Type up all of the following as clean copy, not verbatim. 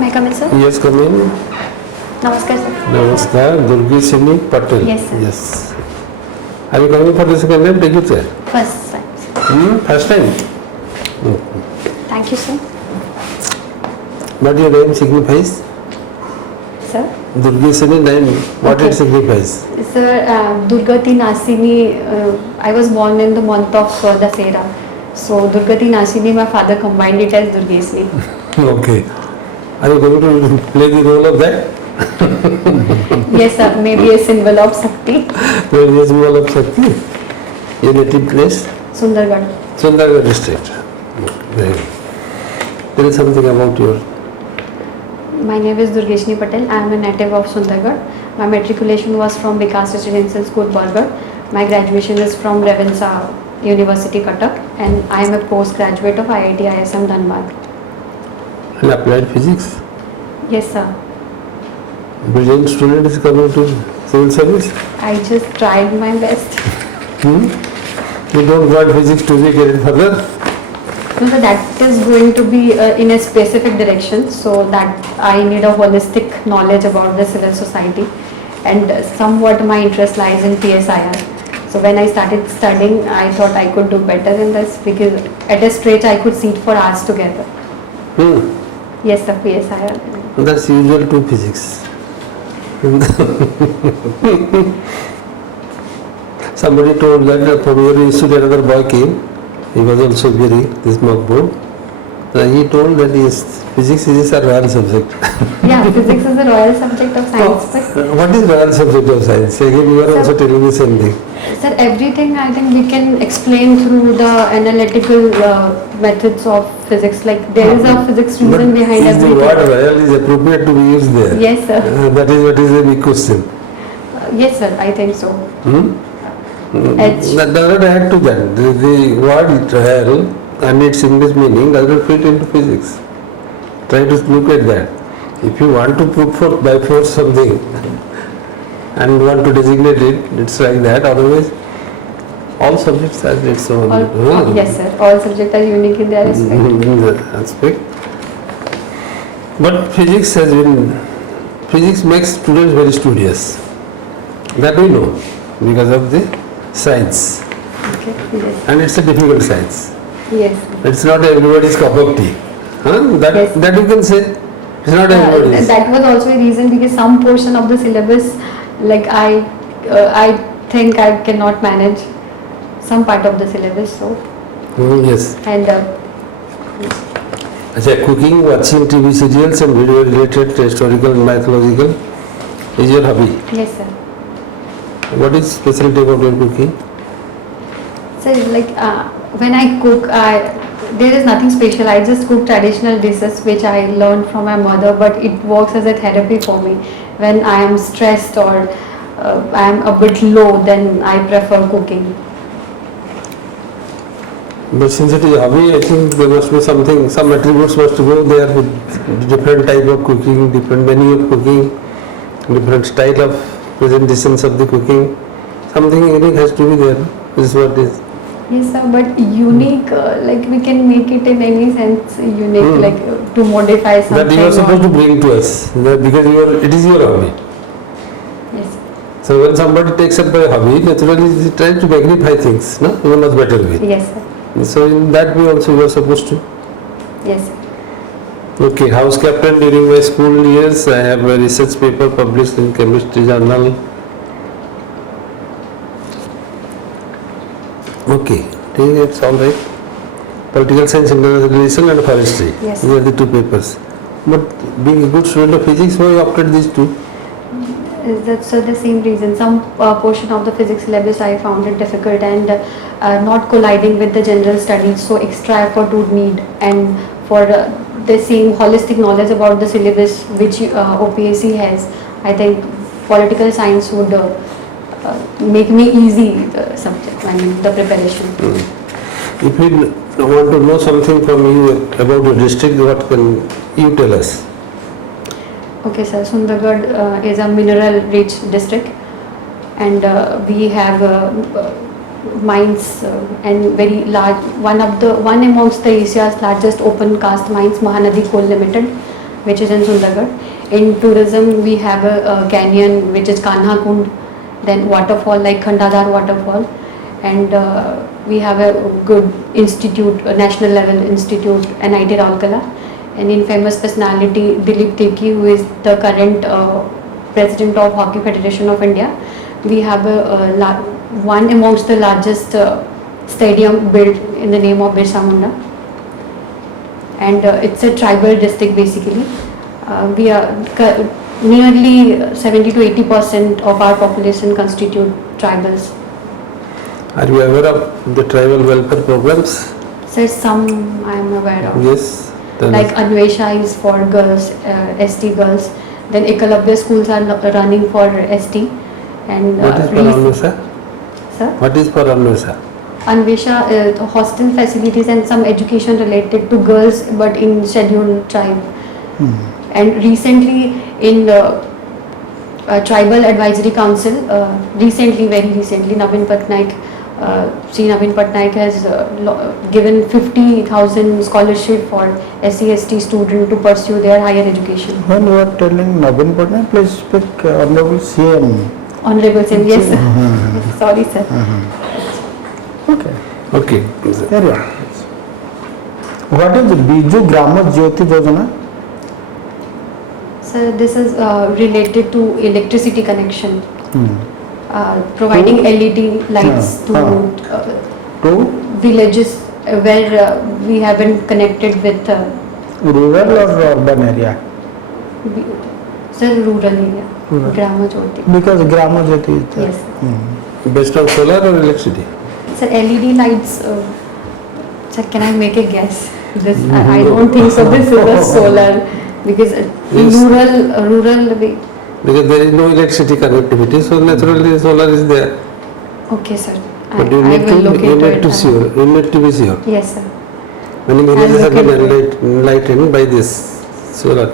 May I come in, sir? Yes, come in. Namaskar, sir. Namaskar, Durgesini, Patel. Yes, sir. Yes. Are you coming for the second time? Take it, sir. First time, sir. First time? Thank you, sir. What your name signifies? Sir? Durgesini name, what Okay. it signifies? Sir, Durgati Nasini, I was born in the month of Dasera. So, Durgati Nasini, my father combined it as Durgesini. Okay. Are you going to play the role of that? Yes, sir. Maybe a symbol of Shakti. There is symbol of Shakti. Your native place? Sundargarh. Sundargarh district. Very good. Tell us something about your... My name is Durgesini Patel. I am a native of Sundargarh. My matriculation was from Vikas Residential School, Bargarh. My graduation is from Revensa University, Cuttack. And I am a postgraduate of IIT ISM Dhanbad. And applied physics? Yes, sir. Brilliant student is coming to civil service? I just tried my best. You don't want physics to be carried further? No, so that is going to be in a specific direction, so that I need a holistic knowledge about the civil society, and somewhat my interest lies in PSIR. So when I started studying, I thought I could do better in this because at a stretch I could sit for hours together. Yes, sir, PSIR. That's usual to physics. Somebody told that from your institute another boy came. He was also wearing this mock board. He told that physics is a royal subject. Yeah, physics is a royal subject of science. But What is royal subject of science? Again, you are also telling me same thing. sir, everything I think we can explain through the analytical methods of physics. Like there is a physics reason behind Is the everything. word royal is appropriate to be used there? Yes, sir. That is what is the big question. Yes, sir, I think so. That does not add to that. The word royal and its English meaning does not fit into physics. Try to look at that. If you want to put forth by force something and want to designate it, it's like that. Otherwise, all subjects have its own. Yes, sir. All subjects are unique in their respect. In that aspect. But physics makes students very studious. That we know because of the science. Okay. Yes. And it's a difficult science. Yes. It's not everybody's cup of tea. Yes. That you can say. It's not everybody's. That was also a reason because some portion of the syllabus, like I think I cannot manage some part of the syllabus. So Yes. and Cooking, watching TV serials and video related historical and mythological is your hobby. yes, sir. What is specialty about your cooking? So like when I cook, there is nothing special. I just cook traditional dishes which I learned from my mother, but it works as a therapy for me. When I am stressed or I am a bit low, then I prefer cooking. But since it is hobby, I think there must be something, some attributes must go there with different type of cooking, different menu of cooking, different style of presentations of the cooking. Something unique has to be there. This is what is. Yes, sir, but unique, like we can make it in any sense unique, like to modify something. That you are supposed to bring to us, because it is your hobby. Yes. So when somebody takes up a hobby, naturally they try to magnify things, no? In a much better way. Yes, sir. So in that way also you are supposed to. Yes, sir. Okay, house captain during my school years, I have a research paper published in chemistry journal. Okay, it's all right. Political science, international relation and forestry. Yes. These are the two papers. But being a good student of physics, why you opted these two? That's the same reason. Some portion of the physics syllabus I found it difficult and not colliding with the general studies, so extra effort would need, and for the same holistic knowledge about the syllabus which OPSC has, I think political science would make me easy the subject, I mean the preparation. If we want to know something from you about your district, what can you tell us? Okay, sir. Sundargarh is a mineral-rich district, and we have mines and very large. One amongst the Asia's largest open cast mines, Mahanadi Coal Limited. which is in Sundargarh. In tourism, we have a canyon, which is Kanha Kund, then waterfall like Khandadar waterfall, and we have a good institute, a national level institute, NIT Raulkala. And in famous personality, Dilip Tirki, who is the current president of Hockey Federation of India. We have one amongst the largest stadium built in the name of Birsa Munda, and it's a tribal district basically. We are nearly 70 to 80% of our population constitute tribals. Are you aware of the tribal welfare programs? So some I am aware of. Yes. Like Anvesha is for girls, ST girls. Then Ekalabya schools are running for ST. And what is for Anvesha? Sir? What is for Anvesha? Anvesha, hostel facilities and some education related to girls, but in scheduled tribe. And recently in Tribal Advisory Council, very recently, Navin Patnaik, Sri Navin Patnaik has given 50,000 scholarship for SC/ST students to pursue their higher education. When you are telling Navin Patnaik, please speak Honorable CM. Honorable Sir, yes sir. Sorry sir. Okay. Okay. Carry on. What is Biju Grama Jyoti Yojana? So this is related to electricity connection. Providing LED lights to villages where we haven't connected with Rural or urban area? rural area. Grama Jyoti. Because Grama Jyoti is there. Yes. Based on solar or electricity? Sir, LED lights. Sir, can I make a guess? This I don't think so. This is a solar because Yes. rural way. Because there is no electricity connectivity, so naturally solar is there. Okay, sir. But you I need will look to, you into need it. to sure, you need to be sure. Yes, sir. Many villages have look been into enlightened by this solar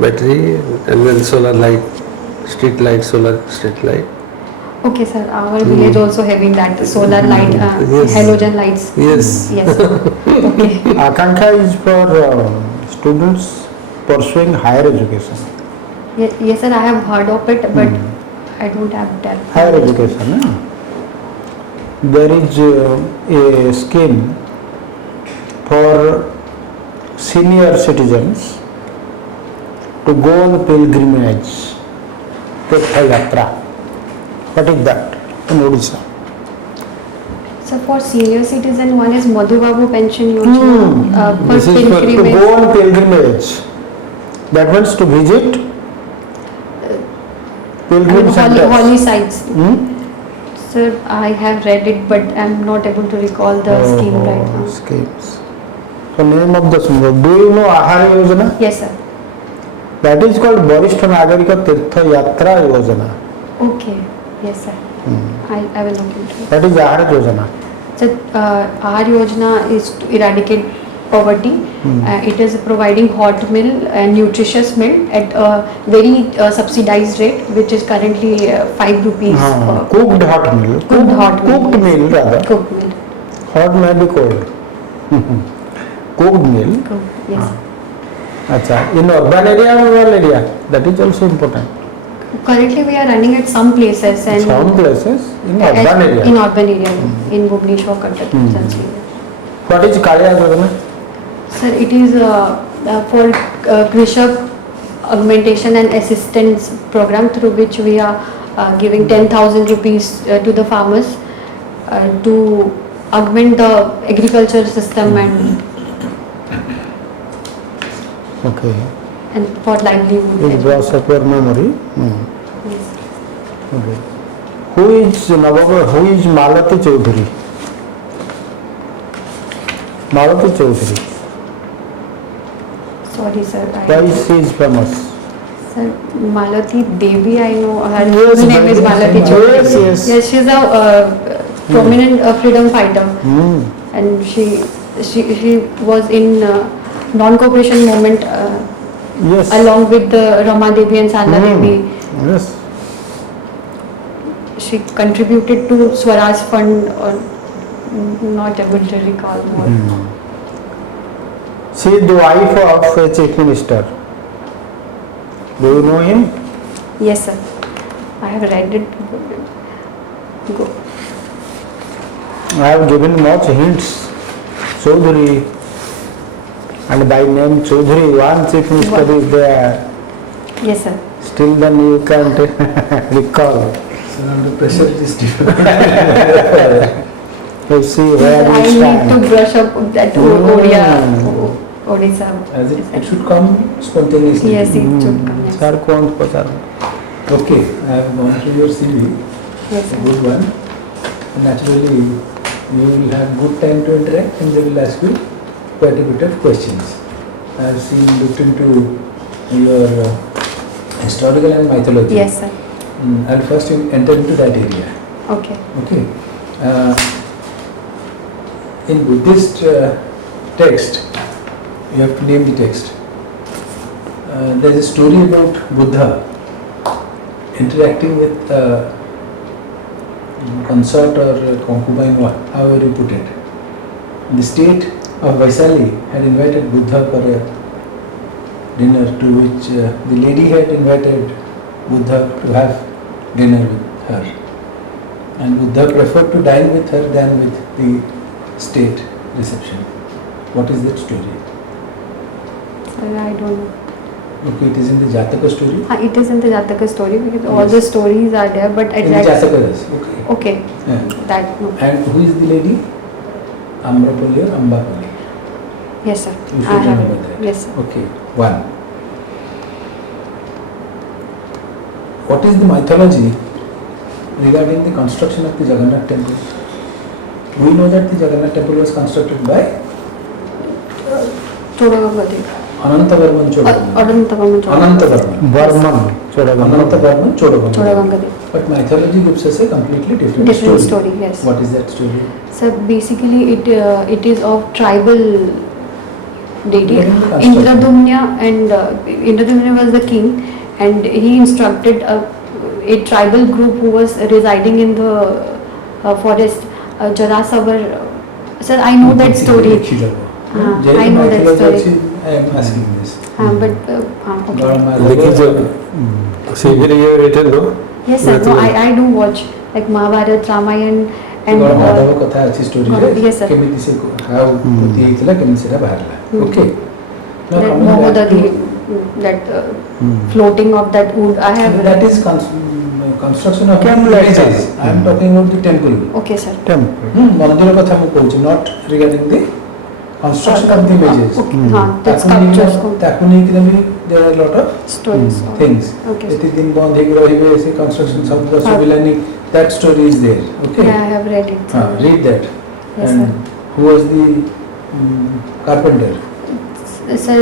battery and then solar light, street light, solar street light. Okay, sir. Our village also having that solar light, Yes. halogen lights. Yes. Yes. Sir. Okay. Akanksha is for students pursuing higher education. Yes, sir. I have heard of it, but I don't have that. Higher education. There is a scheme for senior citizens to go on pilgrimage, Tirtha Yatra. What is that in Odisha? So for senior citizen, one is Madhu Babu pension Yojana. For This is for- To pilgrimage. go on pilgrimage. That means to visit pilgrim centers. Holy sites. Hmm? Sir, I have read it, but I'm not able to recall the scheme right now. Schemes. So name of the scheme. Do you know Ahara Yojana? Yes, sir. That is called Varishtha Nagarika Tirtha Yatra Yojana. Okay. Yes, sir. I will look into it. That is Ahara Yojana. So, our Yojana is to eradicate poverty. It is providing hot meal and nutritious meal at a very subsidized rate, which is currently 5 rupees per Cooked hot meal. Cooked hot meal. Cooked meal rather. cooked meal. Hot may be cold. Cooked meal. Cooked, yes. Acha. In urban area or rural area? That is also important. Currently, we are running at some places and Some places in at- urban area. in urban area, in Bhubaneswar, Cuttack, such area. What is Kaliya Yojana? Sir, it is for Krishak augmentation and assistance program through which we are giving 10,000 rupees to the farmers to augment the agriculture system Okay. and for livelihood. It draws up your memory. Yes. Okay. Who is Malati Chaudhary? Malati Chaudhary. Sorry, sir. Why she is famous? Sir, Malati Devi, I know her Yes, full name is Malati Chaudhary. Yes, yes. Yes, she's a prominent freedom fighter, and she was in non-cooperation movement Yes. along with the Rama Devi and Sala Devi. Yes. She contributed to Swaraj Fund, or not able to recall more. She is the wife of a chief minister. Do you know him? Yes, sir. I have read it. Go. I have given much hints. Chaudhary, and by name Chaudhary, one chief minister is there. Yes, sir. Still then you can't recall. So under pressure it is difficult. You see where I we need stand. to brush up that Odisha. As it should come spontaneously. Yes, it should come. Yes. Sir, कौन पता? Okay, I have gone through your CV, Yes, a sir. good one. Naturally, you will have good time to interact and they will ask you quite a bit of questions. I have looked into your historical and mythology. Yes, sir. I'll first enter into that area. Okay. Okay. In Buddhist text, you have to name the text. There is a story about Buddha interacting with consort or concubine, or however you put it. The state of Vaisali had invited Buddha for a dinner, to which the lady had invited Buddha to have dinner with her. And Buddha preferred to dine with her than with the state reception. What is that story? Sir, I don't know. Okay, it is in the Jataka story. It is in the Jataka story because all Yes. the stories are there, but at In the that. Jataka, yes. Okay. Okay. Yeah. That no. And who is the lady? Amrapali or Ambapali? Yes, sir. You should I have remember it. that. Yes, sir. Okay, one. What is the mythology regarding the construction of the Jagannath temple? We know that the Jagannath temple was constructed by Chodagamgadi. Anantavarman Chodagamgadi. Adantavarman Anantavarman. Varman. Anantavarman Chodagamgadi. Chodagamgadi. But mythology gives us a completely different Different story, yes. What is that story? So basically it is of tribal deity. Regarding the construction. Indradumna and Indradumna was the king and he instructed a tribal group who was residing in the forest. Jarasavar. Sir, I know that story. I know that story. I am asking this. But okay. देखिए जब CV ये written no. Yes, sir. No, I do watch like Mahabharata, Ramayana and ଗଣମାଧବ କଥା ଅଛି ଷ୍ଟୋରିରେ Yes, sir. କେମିତି ସେ ହାଉ ଉତ୍ପତ୍ତି ହେଇଥିଲା କେମିତି ସେଟା ବାହାରିଲା okay that Mohodadi, that floating of that wood. I have. that is construction of Camlet. images. I am talking about the temple. Okay, sir. Temple. ମନ୍ଦିର କଥା ମୁଁ କହୁଛି not regarding the construction of the images. Okay, that ତାକୁ ନେଇକିନା- sculptures. ତାକୁ ନେଇକିନା ବି there are a lot of Stories. things. Okay. ଏତେ ଦିନ ବନ୍ଦ ହେଇକି ରହିବେ ସେ construction ଶବ୍ଦ ଶୁଭିଲାନି, that story is there. Okay. Yeah, I have read it. Read that. Yes, And sir. who was the carpenter? Sir,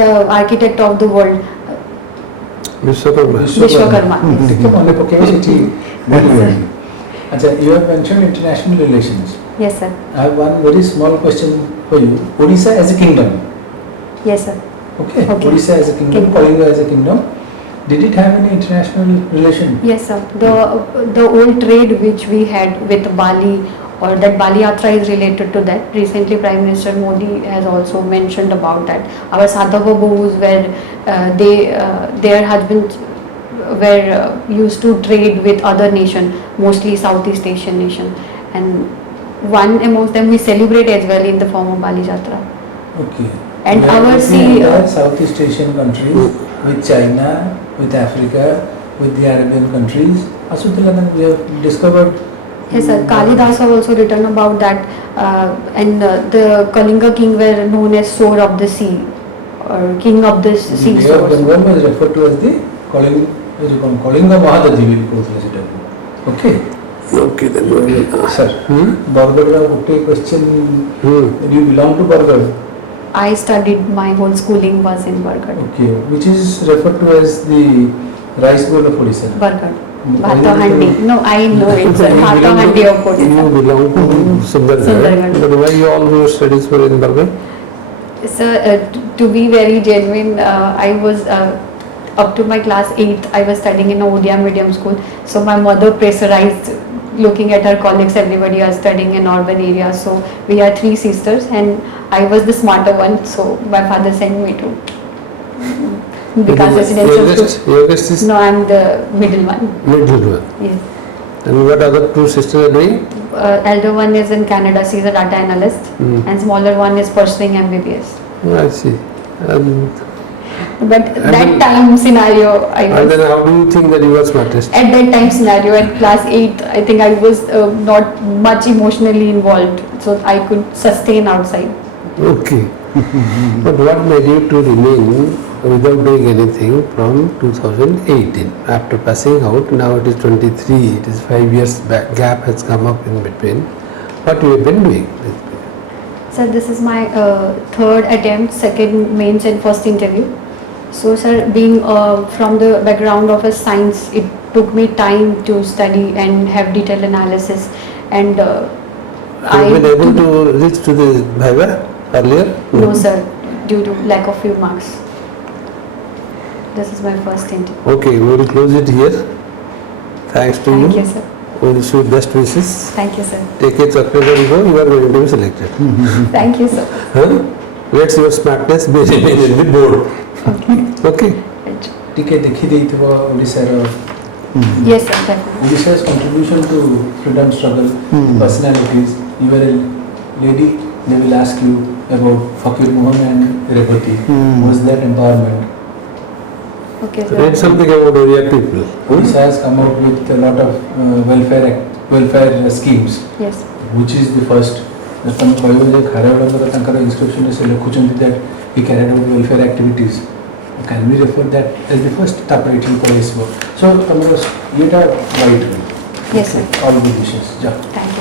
the architect of the world, Vishwakarma Vishwakarma. ଟିକେ ମନେ ପକେଇବେ ସେଠି ଭୁଲିବେନି। ଆଚ୍ଛା, you have mentioned international relations. Yes, sir. I have one very small question for you. Odisha as a kingdom. Yes, sir. Okay. Okay. Odisha as a kingdom, Kingdom. Kalinga as a kingdom. Did it have any international relation? Yes, sir. The old trade which we had with Bali, or that Bali Yatra is related to that. Recently, Prime Minister Modi has also mentioned about that. Our Sadhava Bahus were their husbands were used to trade with other nation, mostly Southeast Asian nation, and one amongst them we celebrate as well in the form of Bali Yatra. Okay. And We are our looking sea- at Southeast Asian countries, with China, with Africa, with the Arabian countries. Asutalanan, we have discovered. Yes, sir. Kalidas have also written about that, and the Kalinga king were known as sword of the sea, or king of the The sea Bay of swords. Bengal was referred to as the Kalinga Mahadaji will କହୁଥିଲେ ସେଟାକୁ. Okay. Okay then. Sir, Bargar's ଗୋଟେ question. Do you belong to Bargar? I studied, my whole schooling was in Bargarh. Okay, which is referred to as the rice bowl of Odisha. Bargarh. Bhatahandi. No, I know it, sir. Bhatahandi of You Odisha. belong to Sundargarh, Sundargarh. but why all your studies were in Bargar? Sir, to be very genuine, I was up to my class 8th, I was studying in a Odia medium school. So my mother pressurized, looking at her colleagues, everybody are studying in urban areas. So we are 3 sisters and I was the smarter one. So my father sent me to Vikas Residential School. Youngest is No, I'm the middle one. middle one. Yes. And what other two sisters are doing? Elder one is in Canada, she's a data analyst, and smaller one is pursuing MBBS. Oh, I see. But And that then- time scenario, I And then was, how do you think that you were smartest? at that time scenario, at class 8, I think I was not much emotionally involved, so I could sustain outside. Okay. But what made you to remain without doing anything from 2018? After passing out, now it is 23, it is 5 years back, gap has come up in between. What you have been doing? Sir, this is my third attempt, second mains and first interview. So sir, being from the background of a science, it took me time to study and have detailed analysis, and Have you been able to reach to the Viva earlier? No sir, due to lack of few marks. This is my first interview. Okay, we will close it here. Thanks to Thank you. you sir. We wish you best wishes. Thank you sir. Take a chocolate and go, you are going to be selected. Thank you sir. Huh? Let your smartness be remain in the board. Okay. Right. टिके देखी देइथिबो ओडिसा रो Yes sir, definitely. Odisha's contribution to freedom struggle personalities. You are a lady, they will ask you about Fakir Muhammad and Revati. Was that empowerment? Okay Read sir. something about Oriya people. Odisha has come out with a lot of welfare schemes, Yes. which is the first. तम कहबो जे खारेवाला तांकर instruction से लिखुचंती that he carried out welfare activities. Can we refer that as the first taparation for his work? So तमरो येटा right. Yes sir. All good wishes. Ja. Thank you.